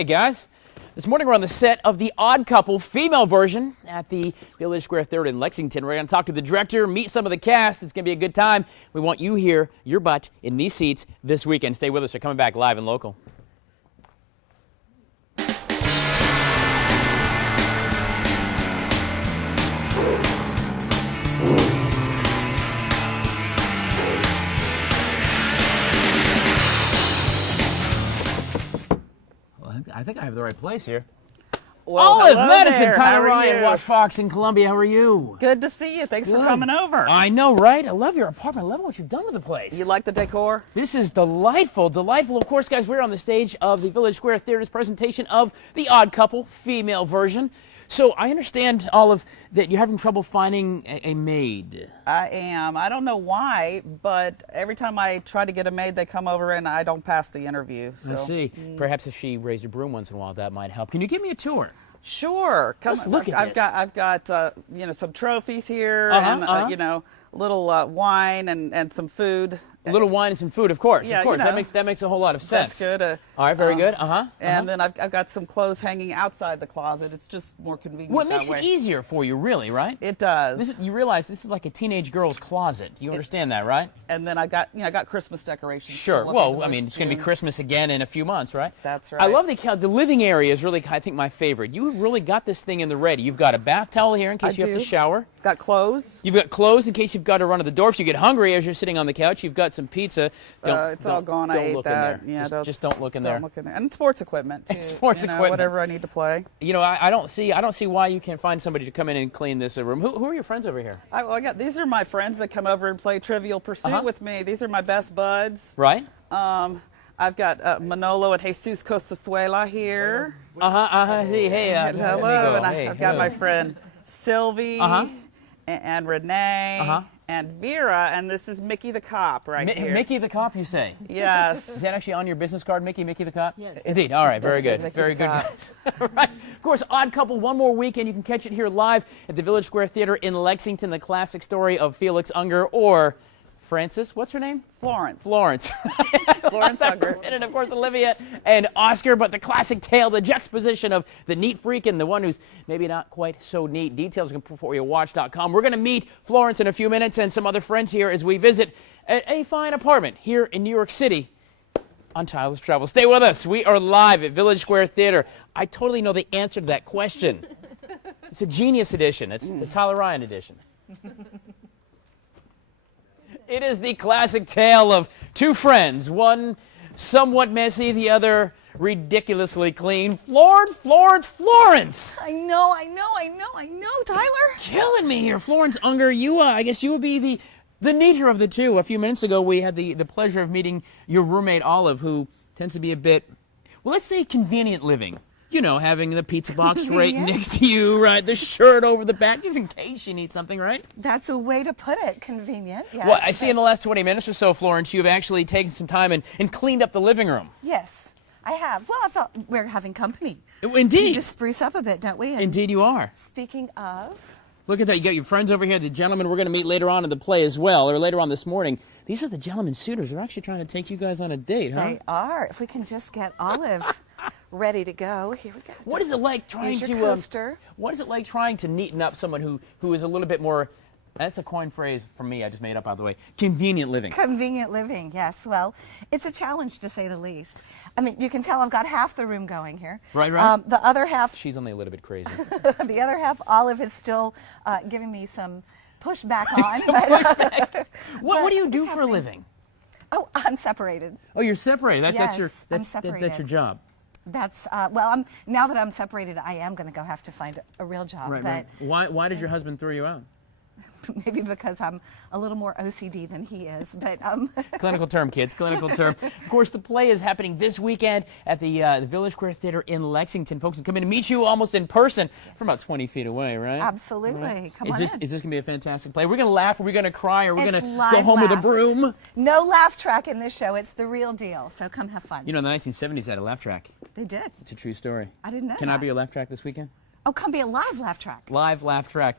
Hey guys, this morning we're on the set of The Odd Couple female version at the Village Square Theater in Lexington. We're going to talk to the director, meet some of the cast. It's going to be a good time. We want you here, your butt, in these seats this weekend. Stay with us. We're coming back live and local. I think I have the right place here. Well, Olive, hello Madison, there. Tyler, How are Ryan, you? Watch Fox in Columbia. How are you? Good to see you. Thanks for coming over. I know, right? I love your apartment. I love what you've done with the place. You like the decor? This is delightful, delightful. Of course, guys, we're on the stage of the Village Square Theater's presentation of The Odd Couple female version. So I understand, Olive, that you're having trouble finding a maid. I am. I don't know why, but every time I try to get a maid, they come over and I don't pass the interview. So. Let's see. Perhaps if she raised your broom once in a while, that might help. Can you give me a tour? Sure. Come. Let's look at this. I've got some trophies here and little wine and some food. A little wine and some food, of course. Yeah, of course. you know, that makes a whole lot of sense. That's good. All right, very good. And then I've got some clothes hanging outside the closet. It's just more convenient. Well, it that makes way. it easier for you, really, right? It does. You realize this is like a teenage girl's closet. You understand that, right? And then I got Christmas decorations. Sure. still up Well, in I mean, it's going to be June. Christmas again in a few months, right? That's right. I love the living area is really, I think, my favorite. You've really got this thing in the ready. You've got a bath towel here in case you have to do. shower. Got clothes. You've got clothes in case you've got to run to the door. If you get hungry as you're sitting on the couch, you've got some pizza. It's all gone. I ate look that. in there. Yeah, just don't look in there. Don't look in there. And sports equipment too. Sports equipment. Whatever I need to play. You know, I don't see why you can't find somebody to come in and clean this room. Who are your friends over here? These are my friends that come over and play Trivial Pursuit with me. These are my best buds. Right. I've got Manolo and Jesus Costazuela here. See, hey. Hello, and Hey, I've got hello. my friend Sylvie and Renee and Vera, and this is Mickey the cop right here. Mickey the cop, you say? Yes. Is that actually on your business card, Mickey the cop? Yes. Indeed. All right. Very good. Mickey Very the good, Cop. guys. Right. Of course, Odd Couple, one more weekend. You can catch it here live at the Village Square Theater in Lexington, the classic story of Felix Unger or Frances. What's her name? Florence. Florence. Florence Unger. And of course, Olivia and Oscar, but the classic tale, the juxtaposition of the neat freak and the one who's maybe not quite so neat. Details you can put at WACH.com. We're going to meet Florence in a few minutes and some other friends here as we visit a fine apartment here in New York City on Tyler's Travel. Stay with us. We are live at Village Square Theater. I totally know the answer to that question. It's a genius edition. It's the Tyler Ryan edition. It is the classic tale of two friends, one somewhat messy, the other ridiculously clean. Florence! I know, Tyler. Killing me here. Florence Unger, I guess you would be the neater of the two. A few minutes ago, we had the pleasure of meeting your roommate, Olive, who tends to be a bit, well, let's say convenient living. You know, having the pizza box right next to you, right? The shirt over the back, just in case you need something, right? That's a way to put it. Convenient. Yes. Well, I see in the last 20 minutes or so, Florence, you've actually taken some time and cleaned up the living room. Yes, I have. Well, I thought we're having company. Indeed. We just spruce up a bit, don't we? And Indeed you are. speaking of, Look at that. You got your friends over here, the gentlemen we're going to meet later on in the play as well, or later on this morning. These are the gentlemen suitors. They're actually trying to take you guys on a date, huh? they are. If we can just get Olive ready to go. Here we go. What is it like trying Here's your to coaster. What is it like trying to neaten up someone who is a little bit more, that's a coin phrase from me, I just made up, by the way, convenient living. Convenient living, yes. Well, it's a challenge to say the least. I mean, you can tell I've got half the room going here. Right. The other half, She's only a little bit crazy. the other half, Olive is still giving me some pushback on. What do you do it's for a living? Oh, I'm separated. Oh, you're separated. That's Yes, your I'm that's separated. your job. That's now that I'm separated, I am going to go have to find a real job. Right. Why did your husband throw you out? Maybe because I'm a little more OCD than he is. But Clinical term, kids. Clinical term. Of course, the play is happening this weekend at the Village Square Theater in Lexington. Folks can come in and meet you almost in person from about 20 feet away, right? absolutely, Right. come Is on this in. going to be a fantastic play? We're going to laugh. Are we going to cry? Are we It's going to go live home with a laughs. broom? No laugh track in this show. It's the real deal. So come have fun. You know, in the 1970s, they had a laugh track. They did. It's a true story. I didn't know Can I that. be your laugh track this weekend? Oh, come be a live laugh track. Live laugh track.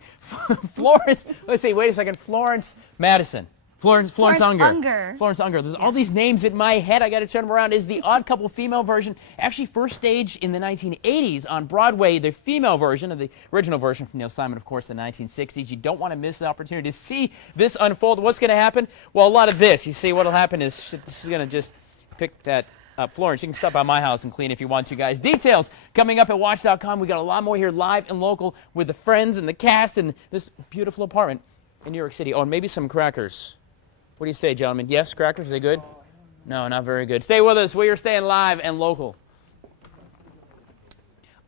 Florence, let's see, wait a second. Florence Madison. Florence Unger. Unger. Florence Unger. There's all these names in my head. I got to turn them around. Is the Odd Couple female version actually first staged in the 1980s on Broadway? The female version of the original version from Neil Simon, of course, the 1960s. You don't want to miss the opportunity to see this unfold. What's going to happen? Well, a lot of this. You see, what'll happen is she's going to just pick that up. Florence, you can stop by my house and clean if you want to, guys. Details coming up at WACH.com. We got a lot more here live and local with the friends and the cast in this beautiful apartment in New York City. Oh, and maybe some crackers. What do you say, gentlemen? Yes, crackers? Are they good? No, not very good. Stay with us. We are staying live and local.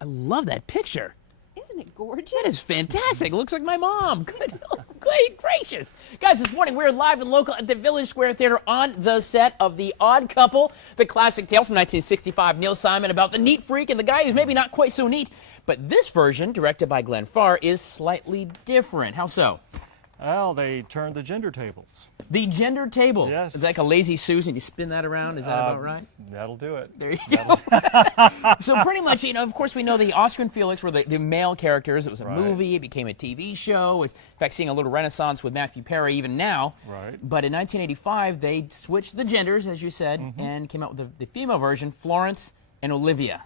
I love that picture. Isn't it gorgeous? That is fantastic. Looks like my mom. Good, good gracious. Guys, this morning we're live and local at the Village Square Theater on the set of The Odd Couple, the classic tale from 1965, Neil Simon, about the neat freak and the guy who's maybe not quite so neat. But this version, directed by Glenn Farr, is slightly different. How so? Well, they turned the gender tables. The gender table. Yes. It's like a lazy Susan. You spin that around. Is that about right? That'll do it. There you go. So pretty much, you know, of course, we know the Oscar and Felix were the male characters. It was a movie. It became a TV show. It's, in fact, seeing a little renaissance with Matthew Perry even now. Right. But in 1985, they switched the genders, as you said, and came out with the female version, Florence and Olivia.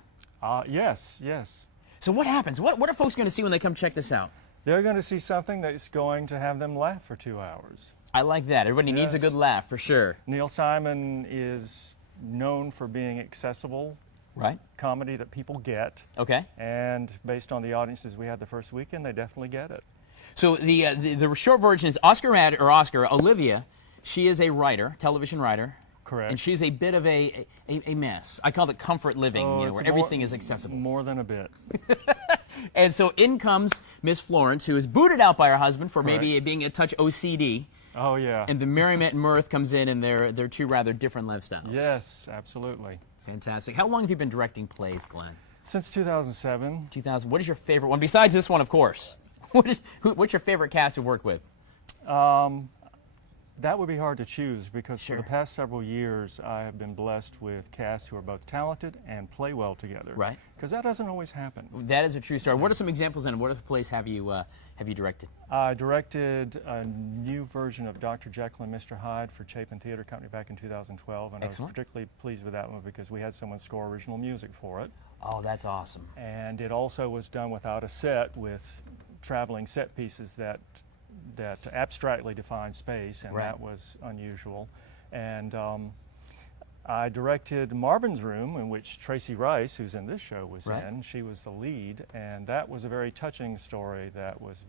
Yes, yes. So what happens? What are folks going to see when they come check this out? They're going to see something that's going to have them laugh for 2 hours. I like that. Everybody needs a good laugh, for sure. Neil Simon is known for being accessible Right. comedy that people get. Okay. And based on the audiences we had the first weekend, they definitely get it. So the short version is Oscar, Olivia. She is a writer, television writer. Correct. And she's a bit of a mess. I call it comfort living, where everything is accessible. More than a bit. And so in comes Miss Florence, who is booted out by her husband for maybe being a touch OCD. Oh, yeah. And the merriment and mirth comes in, and they're two rather different lifestyles. Yes, absolutely. Fantastic. How long have you been directing plays, Glenn? Since 2007. 2000. What is your favorite one? Besides this one, of course. What's your favorite cast you've worked with? That would be hard to choose because for the past several years I have been blessed with casts who are both talented and play well together. Right. Because that doesn't always happen. That is a true story. What are some examples and what other plays have you directed? I directed a new version of Dr. Jekyll and Mr. Hyde for Chapin Theater Company back in 2012, and Excellent. I was particularly pleased with that one because we had someone score original music for it. Oh, that's awesome. And it also was done without a set, with traveling set pieces that abstractly define space, and that was unusual. And I directed Marvin's Room, in which Tracy Rice, who's in this show, was in. She was the lead, and that was a very touching story that was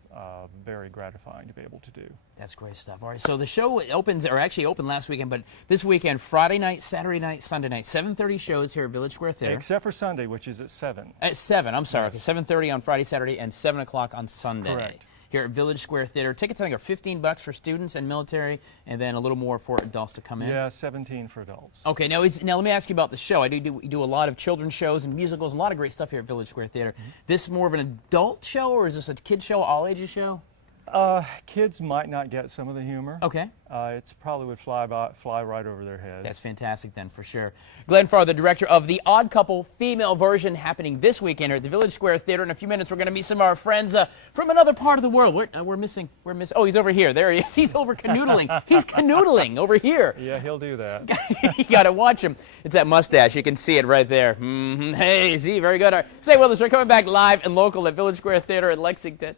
very gratifying to be able to do. That's great stuff. All right, so the show opens, or actually opened last weekend, but this weekend, Friday night, Saturday night, Sunday night, 7:30 shows here at Village Square Theater. Except for Sunday, which is at 7. At 7, I'm sorry. Okay, 7:30 on Friday, Saturday, and 7 o'clock on Sunday. Correct. Here at Village Square Theater. Tickets, I think, are $15 for students and military, and then a little more for adults to come in. Yeah, 17 for adults. Okay, now let me ask you about the show. I do a lot of children's shows and musicals, a lot of great stuff here at Village Square Theater. This more of an adult show, or is this a kid show, all ages show? Kids might not get some of the humor. Okay. It's probably would fly right over their heads. That's fantastic then, for sure. Glenn Farr, the director of The Odd Couple female version, happening this weekend at the Village Square Theater. In a few minutes, we're going to meet some of our friends from another part of the world. We're missing. Oh, he's over here. There he is. He's over canoodling. He's canoodling over here. Yeah, he'll do that. You got to watch him. It's that mustache. You can see it right there. Hey, see, very good. All right. Stay with us. We're coming back live and local at Village Square Theater in Lexington.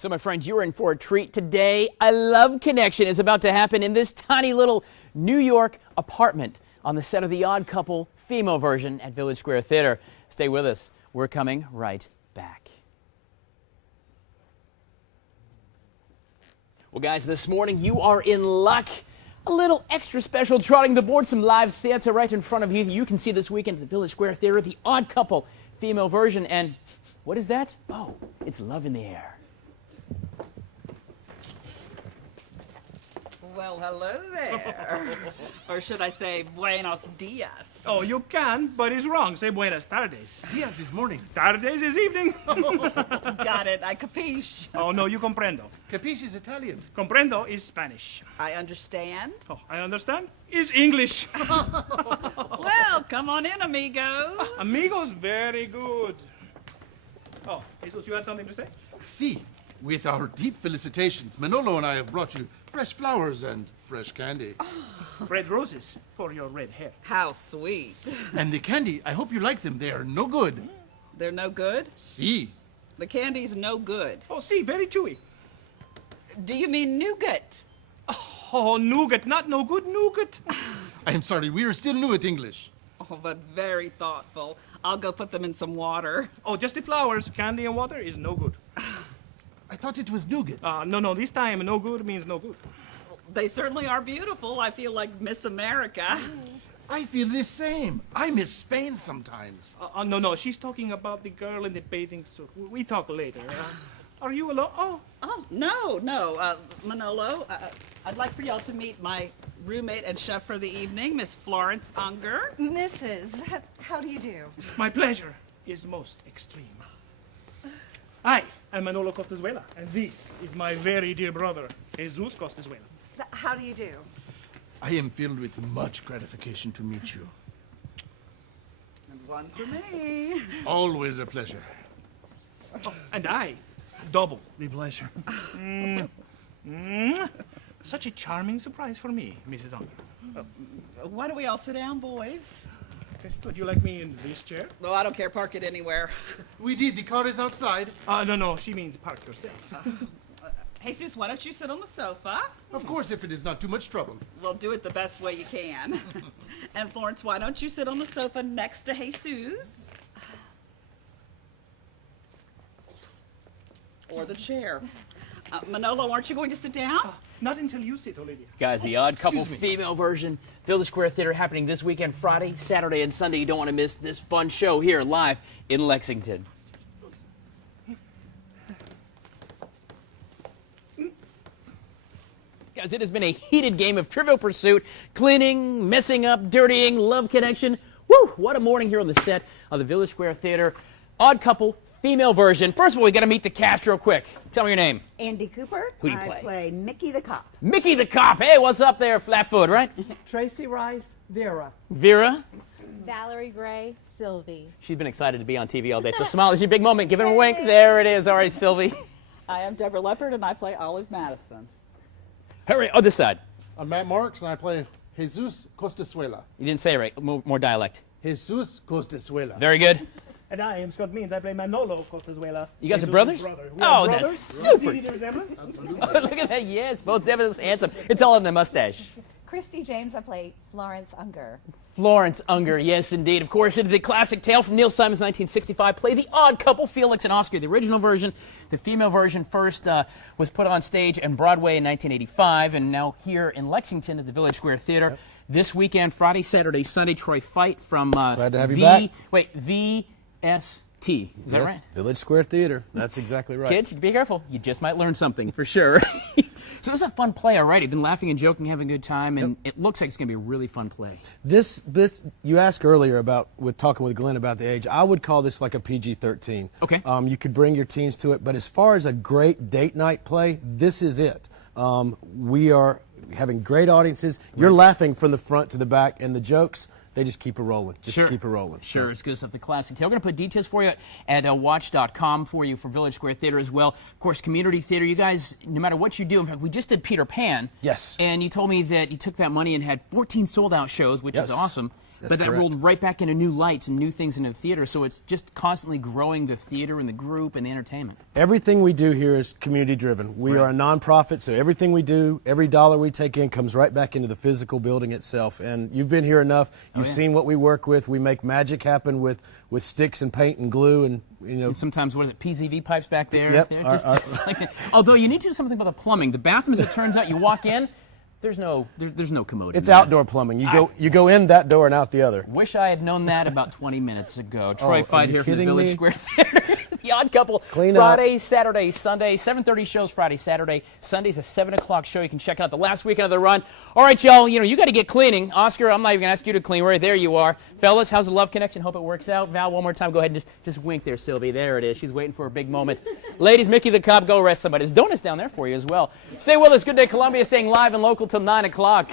So, my friends, you're in for a treat today. A love connection is about to happen in this tiny little New York apartment on the set of The Odd Couple female version at Village Square Theater. Stay with us. We're coming right back. Well, guys, this morning you are in luck. A little extra special trotting the board, some live theater right in front of you. You can see this weekend at the Village Square Theater, The Odd Couple female version. And what is that? Oh, it's Love in the Air. Well, hello there. Or should I say, buenos dias? Oh, you can, but it's wrong. Say buenas tardes. Dias is morning. Tardes is evening. Got it, I capiche. Oh, no, you comprendo. Capiche is Italian. Comprendo is Spanish. I understand. Oh, I understand is English. Well, come on in, amigos. Amigos, very good. Oh, Jesus, you had something to say? See, with our deep felicitations, Manolo and I have brought you fresh flowers and fresh candy. Red roses for your red hair. How sweet. And the candy, I hope you like them. They are no good. They're no good? See. The candy's no good. Oh, see, very chewy. Do you mean nougat? Oh, nougat, not no good nougat. I am sorry, we are still new at English. Oh, but very thoughtful. I'll go put them in some water. Oh, just the flowers. Candy and water is no good. I thought it was nougat. No, this time no good means no good. They certainly are beautiful. I feel like Miss America. I feel the same. I miss Spain sometimes. No, she's talking about the girl in the bathing suit. We talk later. Are you alone? Oh, Oh, no. Manolo, I'd like for y'all to meet my roommate and chef for the evening, Miss Florence Unger. Mrs., how do you do? my pleasure is most extreme. I am Manolo Costazuela, and this is my very dear brother, Jesus Costazuela. How do you do? I am filled with much gratification to meet you. And one for me. Always a pleasure. Oh, and I double the pleasure. Such a charming surprise for me, Mrs. Unger. Why don't we all sit down, boys? Okay, would you like me in this chair? No, I don't care. Park it anywhere. We did. The car is outside. No, she means park yourself. Jesus, why don't you sit on the sofa? Of course, if it is not too much trouble. We'll do it the best way you can. And Florence, why don't you sit on the sofa next to Jesus? Or the chair. Manolo, aren't you going to sit down? Not until you sit, Olivia. Guys, the Odd Couple female version, Village Square Theater, happening this weekend, Friday, Saturday, and Sunday. You don't want to miss this fun show here live in Lexington. Guys, it has been a heated game of Trivial Pursuit, cleaning, messing up, dirtying, love connection. Woo! What a morning here on the set of the Village Square Theater. Odd Couple female version. First of all, we got to meet the cast real quick. Tell me your name. Andy Cooper. Who do you play? I play Mickey the cop. Mickey the Cop. Hey, what's up there, Flatfoot, right? Tracy Rice, Vera. Vera. Valerie Gray, Sylvie. She's been excited to be on TV all day. So smile, it's your big moment. Give him a wink. There it is. All right, Sylvie. I am Deborah Leopard, and I play Olive Madison. Hurry, other side. I'm Matt Marks, and I play Jesus Costazuela. You didn't say it right. More dialect. Jesus Costazuela. Very good. And I am Scott Means. I play Manolo Costazuela. You guys are Jesus' brothers? brother. We Oh, are that's brothers. super. See the resemblance? Look at that. Yes, both Devin are handsome. It's all in the mustache. Christy James. I play Florence Unger. Florence Unger, yes, indeed. Of course, the classic tale from Neil Simon's 1965 play, The Odd Couple, Felix and Oscar. The original version, the female version first was put on stage and Broadway in 1985, and now here in Lexington at the Village Square Theater. Yep. This weekend, Friday, Saturday, Sunday, Troy Fight from Glad to have you back. VST. Is that right? Village Square Theater. That's exactly right. Kids, be careful. You just might learn something for sure. So it's a fun play, all right. You've been laughing and joking, having a good time, and it looks like it's going to be a really fun play. This you asked earlier about talking with Glenn about the age. I would call this like a PG-13. Okay. You could bring your teens to it, but as far as a great date night play, this is it. We are having great audiences. You're laughing from the front to the back, and the jokes, they just keep it rolling. Keep it rolling. Sure, it's good stuff. The classic tale. We're going to put details for you at WACH.com for you for Village Square Theater as well. Of course, community theater. You guys, no matter what you do, in fact, we just did Peter Pan. Yes. And you told me that you took that money and had 14 sold-out shows, which is awesome. That's but that correct. rolled right back into new lights and new things into the theater, so it's just constantly growing the theater and the group and the entertainment. Everything we do here is community-driven. We are a nonprofit, so everything we do, every dollar we take in comes right back into the physical building itself. And you've been here enough. You've seen what we work with. We make magic happen with sticks and paint and glue and, you know. And sometimes, what is it, PZV pipes back there? Yep. Just like that. Although you need to do something about the plumbing. The bathrooms, it turns out, you walk in, there's no commode. It's outdoor plumbing. You go in that door and out the other. Wish I had known that about 20 minutes ago. Troy are Fight you here from the kidding Village me? Square Theater. The Odd Couple. Clean up. Friday, Saturday, Sunday. 7:30 shows Friday, Saturday. Sunday's a 7 o'clock show. You can check out the last weekend of the run. All right, y'all. You got to get cleaning. Oscar, I'm not even going to ask you to clean. Right there you are. Fellas, how's the love connection? Hope it works out. Val, one more time. Go ahead and just wink there, Sylvie. There it is. She's waiting for a big moment. Ladies, Mickey the Cop, go arrest somebody. There's donuts down there for you as well. Stay with us. Good Day Columbia, staying live and local till 9 o'clock.